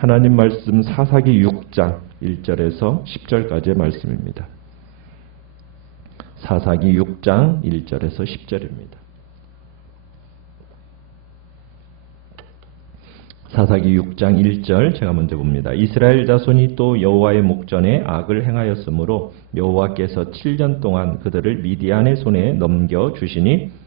하나님 말씀 사사기 6장 1절에서 10절까지의 말씀입니다. 사사기 6장 1절에서 10절입니다. 사사기 6장 1절 제가 먼저 봅니다. 이스라엘 자손이 또 여호와의 목전에 악을 행하였으므로 여호와께서 7년 동안 그들을 미디안의 손에 넘겨주시니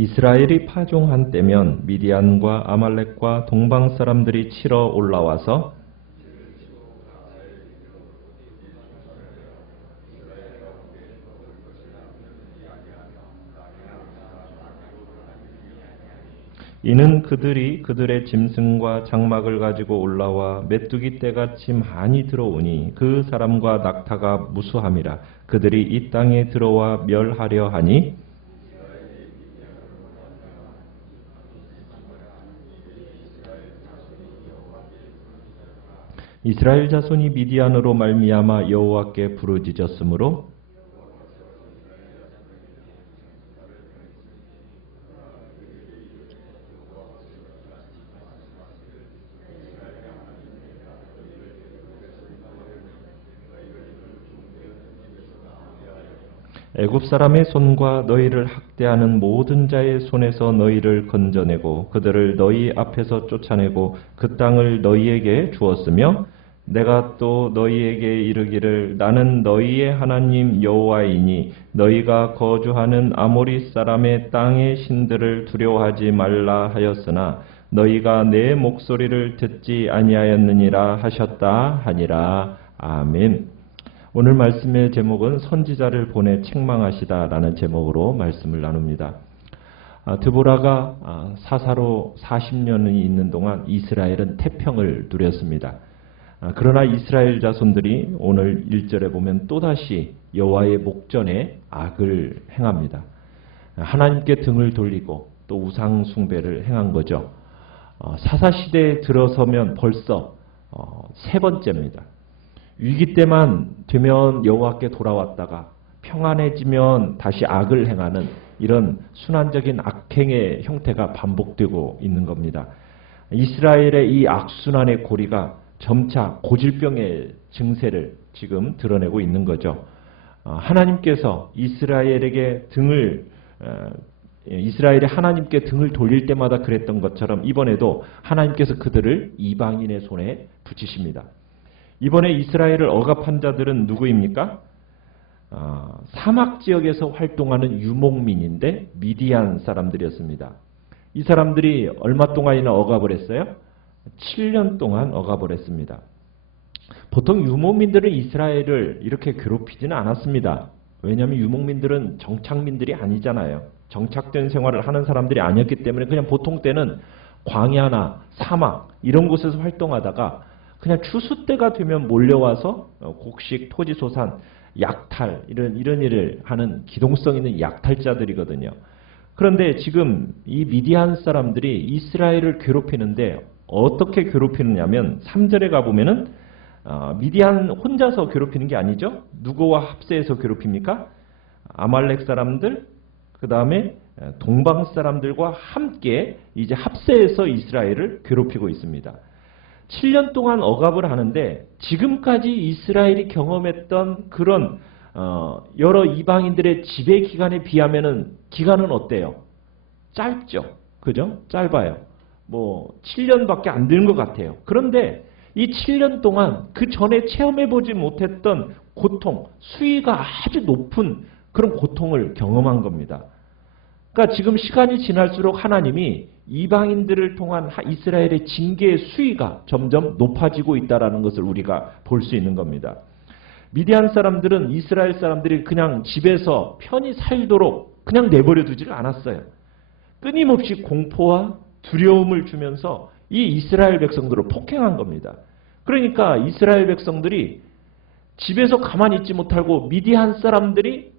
이스라엘이 파종한 때면 미디안과 아말렉과 동방 사람들이 치러 올라와서 이는 그들이 그들의 짐승과 장막을 가지고 올라와 메뚜기 떼같이 많이 들어오니 그 사람과 낙타가 무수함이라. 그들이 이 땅에 들어와 멸하려 하니 이스라엘 자손이 미디안으로 말미암아 여호와께 부르짖었으므로 애굽 사람의 손과 너희를 학대하는 모든 자의 손에서 너희를 건져내고 그들을 너희 앞에서 쫓아내고 그 땅을 너희에게 주었으며 내가 또 너희에게 이르기를 나는 너희의 하나님 여호와이니 너희가 거주하는 아모리 사람의 땅의 신들을 두려워하지 말라 하였으나 너희가 내 목소리를 듣지 아니하였느니라 하셨다 하니라. 아멘. 오늘 말씀의 제목은 선지자를 보내 책망하시다라는 제목으로 말씀을 나눕니다. 드보라가 사사로 40년이 있는 동안 이스라엘은 태평을 누렸습니다. 그러나 이스라엘 자손들이 오늘 1절에 보면 또다시 여호와의 목전에 악을 행합니다. 하나님께 등을 돌리고 또 우상 숭배를 행한 거죠. 사사시대에 들어서면 벌써 세 번째입니다. 위기 때만 되면 여호와께 돌아왔다가 평안해지면 다시 악을 행하는 이런 순환적인 악행의 형태가 반복되고 있는 겁니다. 이스라엘의 이 악순환의 고리가 점차 고질병의 증세를 지금 드러내고 있는 거죠. 하나님께서 이스라엘이 하나님께 등을 돌릴 때마다 그랬던 것처럼 이번에도 하나님께서 그들을 이방인의 손에 붙이십니다. 이번에 이스라엘을 억압한 자들은 누구입니까? 사막 지역에서 활동하는 유목민인데 미디안 사람들이었습니다. 이 사람들이 얼마 동안이나 억압을 했어요? 7년 동안 억압을 했습니다. 보통 유목민들은 이스라엘을 이렇게 괴롭히지는 않았습니다. 왜냐하면 유목민들은 정착민들이 아니잖아요. 정착된 생활을 하는 사람들이 아니었기 때문에 그냥 보통 때는 광야나 사막 이런 곳에서 활동하다가 그냥 추수 때가 되면 몰려와서 곡식, 토지소산, 약탈 이런 일을 하는 기동성 있는 약탈자들이거든요. 그런데 지금 이 미디안 사람들이 이스라엘을 괴롭히는데 어떻게 괴롭히느냐면 3절에 가보면은 미디안 혼자서 괴롭히는 게 아니죠. 누구와 합세해서 괴롭힙니까? 아말렉 사람들, 그 다음에 동방 사람들과 함께 이제 합세해서 이스라엘을 괴롭히고 있습니다. 7년 동안 억압을 하는데 지금까지 이스라엘이 경험했던 그런 여러 이방인들의 지배 기간에 비하면은 기간은 어때요? 짧죠. 그죠? 짧아요. 7년밖에 안 되는 것 같아요. 그런데 이 7년 동안 그 전에 체험해보지 못했던 고통, 수위가 아주 높은 그런 고통을 경험한 겁니다. 그러니까 지금 시간이 지날수록 하나님이 이방인들을 통한 이스라엘의 징계의 수위가 점점 높아지고 있다는 것을 우리가 볼 수 있는 겁니다. 미디안 사람들은 이스라엘 사람들이 그냥 집에서 편히 살도록 그냥 내버려 두지를 않았어요. 끊임없이 공포와 두려움을 주면서 이 이스라엘 백성들을 폭행한 겁니다. 그러니까 이스라엘 백성들이 집에서 가만히 있지 못하고 미디안 사람들이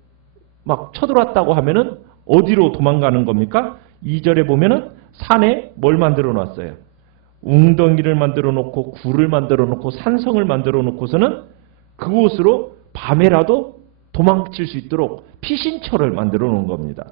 막 쳐들어왔다고 하면은 어디로 도망가는 겁니까? 2절에 보면은 산에 뭘 만들어 놨어요? 웅덩이를 만들어 놓고 굴을 만들어 놓고 산성을 만들어 놓고서는 그곳으로 밤에라도 도망칠 수 있도록 피신처를 만들어 놓은 겁니다.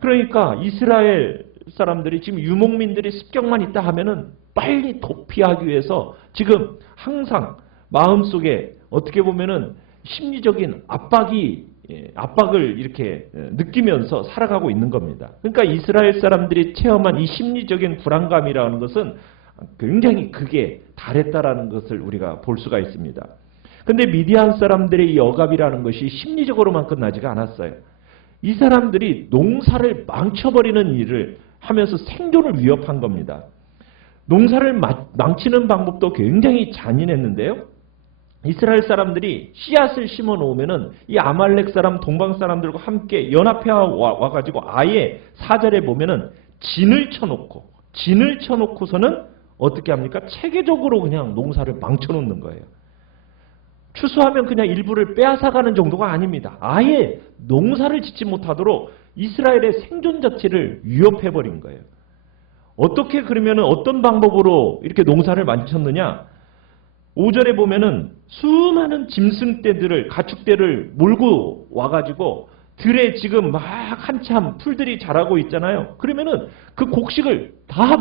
그러니까 이스라엘 사람들이 지금 유목민들이 습격만 있다 하면은 빨리 도피하기 위해서 지금 항상 마음속에 어떻게 보면은 심리적인 압박을 이렇게 느끼면서 살아가고 있는 겁니다. 그러니까 이스라엘 사람들이 체험한 이 심리적인 불안감이라는 것은 굉장히 극에 달했다라는 것을 우리가 볼 수가 있습니다. 근데 미디안 사람들의 이 억압이라는 것이 심리적으로만 끝나지가 않았어요. 이 사람들이 농사를 망쳐버리는 일을 하면서 생존을 위협한 겁니다. 농사를 망치는 방법도 굉장히 잔인했는데요. 이스라엘 사람들이 씨앗을 심어 놓으면은 이 아말렉 사람, 동방 사람들과 함께 연합해 와가지고 아예 4절에 보면은 진을 쳐놓고서는 어떻게 합니까? 체계적으로 그냥 농사를 망쳐놓는 거예요. 추수하면 그냥 일부를 빼앗아가는 정도가 아닙니다. 아예 농사를 짓지 못하도록 이스라엘의 생존 자체를 위협해버린 거예요. 어떻게 그러면 어떤 방법으로 이렇게 농사를 망쳤느냐? 5절에 보면은 수많은 짐승떼들을, 가축떼를 몰고 와가지고 들에 지금 막 한참 풀들이 자라고 있잖아요. 그러면은 그 곡식을 다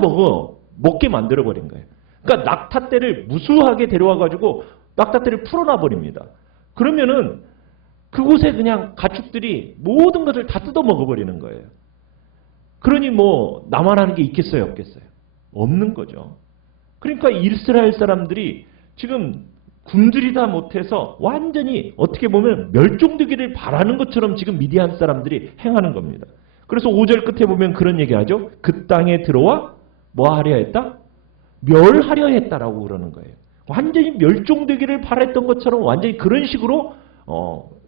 먹게 만들어버린 거예요. 그러니까 낙타떼를 무수하게 데려와가지고 낙타떼를 풀어놔 버립니다. 그러면은 그곳에 그냥 가축들이 모든 것을 다 뜯어 먹어버리는 거예요. 그러니 뭐 나만 하는 게 있겠어요, 없겠어요? 없는 거죠. 그러니까 이스라엘 사람들이 지금 굶주리다 못해서 완전히 어떻게 보면 멸종되기를 바라는 것처럼 지금 미디안 사람들이 행하는 겁니다. 그래서 5절 끝에 보면 그런 얘기하죠. 그 땅에 들어와 뭐 하려 했다? 멸하려 했다라고 그러는 거예요. 완전히 멸종되기를 바랬던 것처럼 완전히 그런 식으로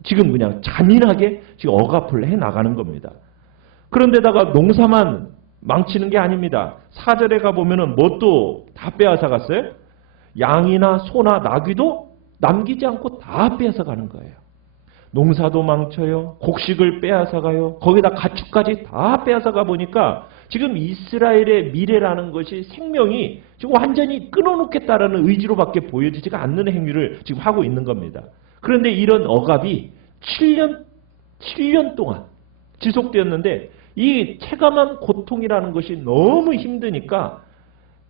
지금 그냥 잔인하게 지금 억압을 해 나가는 겁니다. 그런데다가 농사만 망치는 게 아닙니다. 4절에 가보면은 뭣도 다 빼앗아 갔어요? 양이나 소나 나귀도 남기지 않고 다 빼앗아 가는 거예요. 농사도 망쳐요. 곡식을 빼앗아 가요. 거기다 가축까지 다 빼앗아 가 보니까 지금 이스라엘의 미래라는 것이 생명이 지금 완전히 끊어놓겠다라는 의지로밖에 보여지지가 않는 행위를 지금 하고 있는 겁니다. 그런데 이런 억압이 7년 동안 지속되었는데 이 체감한 고통이라는 것이 너무 힘드니까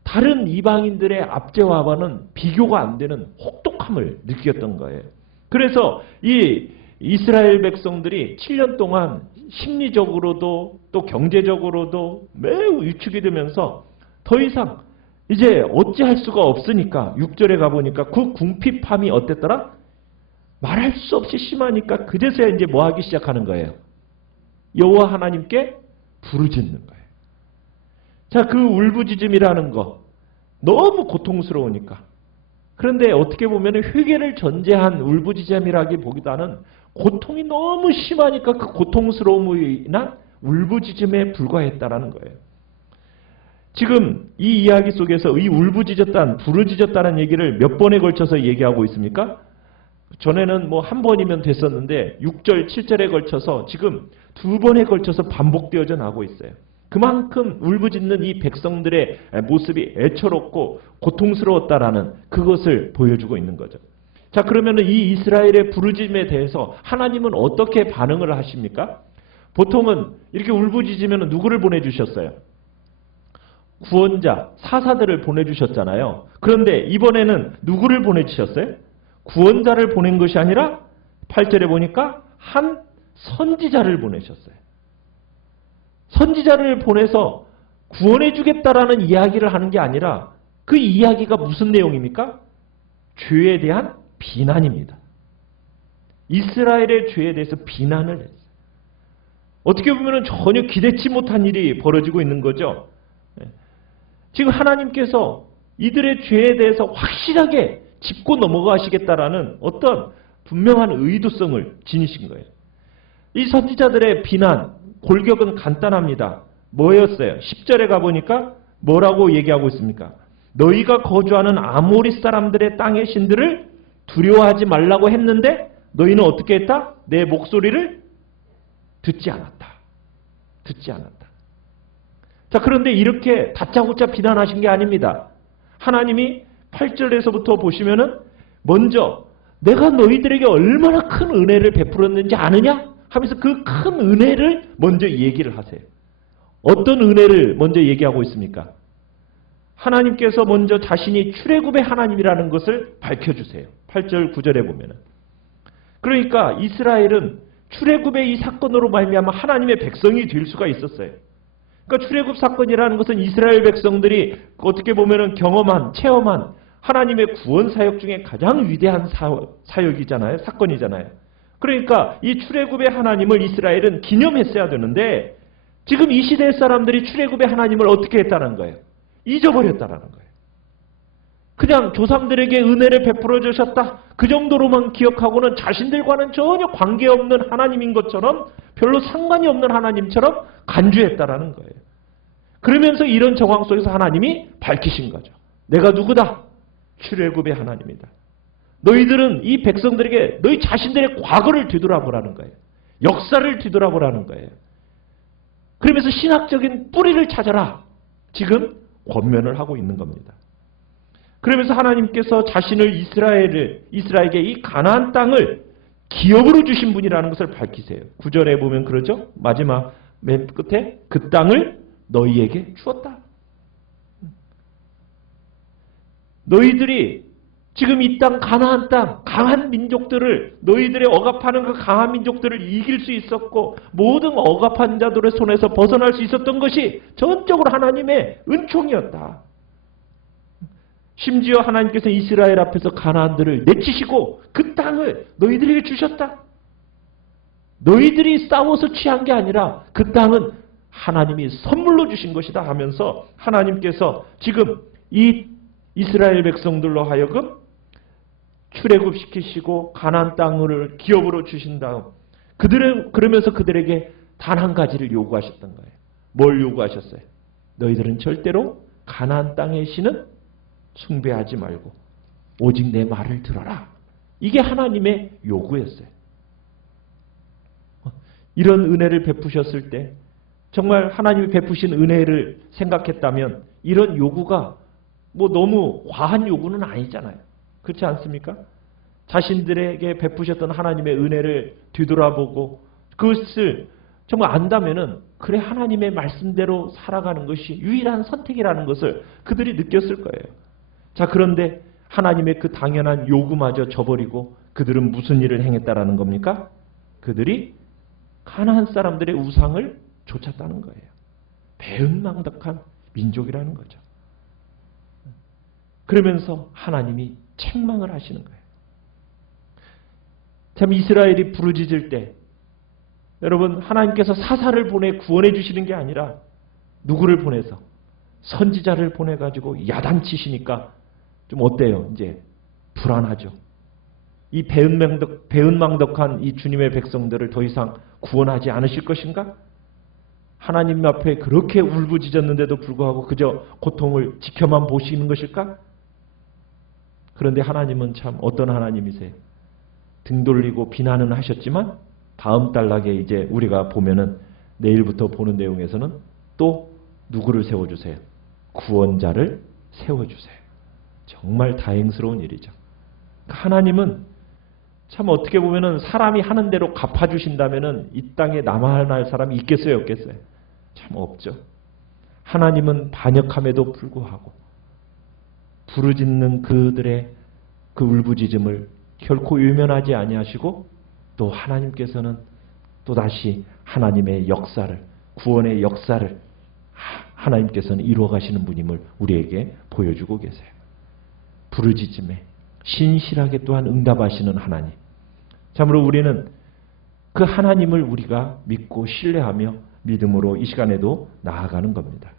다른 이방인들의 압제와는 비교가 안 되는 혹독함을 느꼈던 거예요. 그래서 이 이스라엘 백성들이 7년 동안 심리적으로도 또 경제적으로도 매우 위축이 되면서 더 이상 이제 어찌할 수가 없으니까 6절에 가보니까 그 궁핍함이 어땠더라? 말할 수 없이 심하니까 그제서야 이제 뭐 하기 시작하는 거예요? 여호와 하나님께 부르짖는 거예요. 자, 그 울부짖음이라는 거 너무 고통스러우니까. 그런데 어떻게 보면 회개를 전제한 울부짖음이라기보다는 고통이 너무 심하니까 그 고통스러움이나 울부짖음에 불과했다라는 거예요. 지금 이 이야기 속에서 이 울부짖었다는, 부르짖었다는 얘기를 몇 번에 걸쳐서 얘기하고 있습니까? 전에는 뭐 한 번이면 됐었는데 6절, 7절에 걸쳐서 지금 2번에 걸쳐서 반복되어져 나오고 있어요. 그만큼 울부짖는 이 백성들의 모습이 애처롭고 고통스러웠다라는 그것을 보여주고 있는 거죠. 자, 그러면 이 이스라엘의 부르짖음에 대해서 하나님은 어떻게 반응을 하십니까? 보통은 이렇게 울부짖으면 누구를 보내주셨어요? 구원자, 사사들을 보내주셨잖아요. 그런데 이번에는 누구를 보내주셨어요? 구원자를 보낸 것이 아니라 8절에 보니까 한 선지자를 보내셨어요. 선지자를 보내서 구원해 주겠다라는 이야기를 하는 게 아니라 그 이야기가 무슨 내용입니까? 죄에 대한 비난입니다. 이스라엘의 죄에 대해서 비난을 했어요. 어떻게 보면 전혀 기대치 못한 일이 벌어지고 있는 거죠. 지금 하나님께서 이들의 죄에 대해서 확실하게 짚고 넘어가시겠다라는 어떤 분명한 의도성을 지니신 거예요. 이 선지자들의 비난, 골격은 간단합니다. 뭐였어요? 10절에 가보니까 뭐라고 얘기하고 있습니까? 너희가 거주하는 아모리 사람들의 땅의 신들을 두려워하지 말라고 했는데 너희는 어떻게 했다? 내 목소리를 듣지 않았다. 듣지 않았다. 자, 그런데 이렇게 다짜고짜 비난하신 게 아닙니다. 하나님이 8절에서부터 보시면은 먼저 내가 너희들에게 얼마나 큰 은혜를 베풀었는지 아느냐? 하면서 그 큰 은혜를 먼저 얘기를 하세요. 어떤 은혜를 먼저 얘기하고 있습니까? 하나님께서 먼저 자신이 출애굽의 하나님이라는 것을 밝혀주세요. 8절 9절에 보면은. 그러니까 이스라엘은 출애굽의 이 사건으로 말미암아 하나님의 백성이 될 수가 있었어요. 그러니까 출애굽 사건이라는 것은 이스라엘 백성들이 어떻게 보면은 체험한 하나님의 구원 사역 중에 가장 위대한 사역이잖아요. 사건이잖아요. 그러니까 이 출애굽의 하나님을 이스라엘은 기념했어야 되는데 지금 이 시대 사람들이 출애굽의 하나님을 어떻게 했다는 거예요? 잊어버렸다는 거예요. 그냥 조상들에게 은혜를 베풀어 주셨다. 그 정도로만 기억하고는 자신들과는 전혀 관계없는 하나님인 것처럼 별로 상관이 없는 하나님처럼 간주했다라는 거예요. 그러면서 이런 정황 속에서 하나님이 밝히신 거죠. 내가 누구다? 출애굽의 하나님이다. 너희들은 이 백성들에게 너희 자신들의 과거를 뒤돌아보라는 거예요. 역사를 뒤돌아보라는 거예요. 그러면서 신학적인 뿌리를 찾아라. 지금 권면을 하고 있는 겁니다. 그러면서 하나님께서 자신을 이스라엘에게 이 가나안 땅을 기업으로 주신 분이라는 것을 밝히세요. 9절에 보면 그러죠. 마지막 맨 끝에 그 땅을 너희에게 주었다. 너희들이 지금 이 땅 가나안 땅 강한 민족들을 너희들의 억압하는 그 강한 민족들을 이길 수 있었고 모든 억압한 자들의 손에서 벗어날 수 있었던 것이 전적으로 하나님의 은총이었다. 심지어 하나님께서 이스라엘 앞에서 가나안들을 내치시고 그 땅을 너희들에게 주셨다. 너희들이 싸워서 취한 게 아니라 그 땅은 하나님이 선물로 주신 것이다 하면서 하나님께서 지금 이 이스라엘 백성들로 하여금 출애굽시키시고 가나안 땅을 기업으로 주신 다음 그러면서 그들에게 단 한 가지를 요구하셨던 거예요. 뭘 요구하셨어요? 너희들은 절대로 가나안 땅의 신은 숭배하지 말고 오직 내 말을 들어라. 이게 하나님의 요구였어요. 이런 은혜를 베푸셨을 때 정말 하나님이 베푸신 은혜를 생각했다면 이런 요구가 뭐 너무 과한 요구는 아니잖아요. 그렇지 않습니까? 자신들에게 베푸셨던 하나님의 은혜를 뒤돌아보고 그것을 정말 안다면은 그래 하나님의 말씀대로 살아가는 것이 유일한 선택이라는 것을 그들이 느꼈을 거예요. 자, 그런데 하나님의 그 당연한 요구마저 저버리고 그들은 무슨 일을 행했다라는 겁니까? 그들이 가나안 사람들의 우상을 좇았다는 거예요. 배은망덕한 민족이라는 거죠. 그러면서 하나님이 책망을 하시는 거예요. 참 이스라엘이 부르짖을 때 여러분 하나님께서 사사를 보내 구원해 주시는 게 아니라 누구를 보내서 선지자를 보내가지고 야단치시니까 좀 어때요? 이제 불안하죠. 이 배은망덕한 이 주님의 백성들을 더 이상 구원하지 않으실 것인가? 하나님 앞에 그렇게 울부짖었는데도 불구하고 그저 고통을 지켜만 보시는 것일까? 그런데 하나님은 참 어떤 하나님이세요? 등 돌리고 비난은 하셨지만 다음 단락에 이제 우리가 보면은 내일부터 보는 내용에서는 또 누구를 세워주세요? 구원자를 세워주세요. 정말 다행스러운 일이죠. 하나님은 참 어떻게 보면은 사람이 하는 대로 갚아주신다면은 이 땅에 남아야 할 사람이 있겠어요, 없겠어요? 참 없죠. 하나님은 반역함에도 불구하고 부르짖는 그들의 그 울부짖음을 결코 외면하지 아니하시고 또 하나님께서는 또다시 하나님의 역사를 구원의 역사를 하나님께서는 이루어 가시는 분임을 우리에게 보여주고 계세요. 부르짖음에 신실하게 또한 응답하시는 하나님. 참으로 우리는 그 하나님을 우리가 믿고 신뢰하며 믿음으로 이 시간에도 나아가는 겁니다.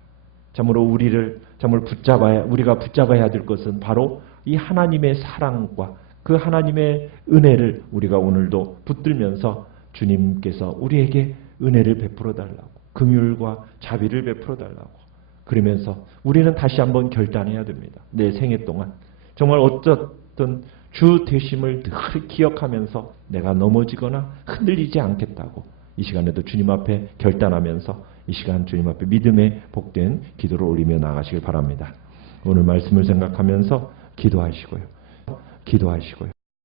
참으로 우리가 붙잡아야 될 것은 바로 이 하나님의 사랑과 그 하나님의 은혜를 우리가 오늘도 붙들면서 주님께서 우리에게 은혜를 베풀어 달라고 긍휼과 자비를 베풀어 달라고 그러면서 우리는 다시 한번 결단해야 됩니다. 내 생애 동안 정말 어쨌든 주 되심을 늘 기억하면서 내가 넘어지거나 흔들리지 않겠다고 이 시간에도 주님 앞에 결단하면서 이 시간 주님 앞에 믿음의 복된 기도를 올리며 나가시길 바랍니다. 오늘 말씀을 생각하면서 기도하시고요.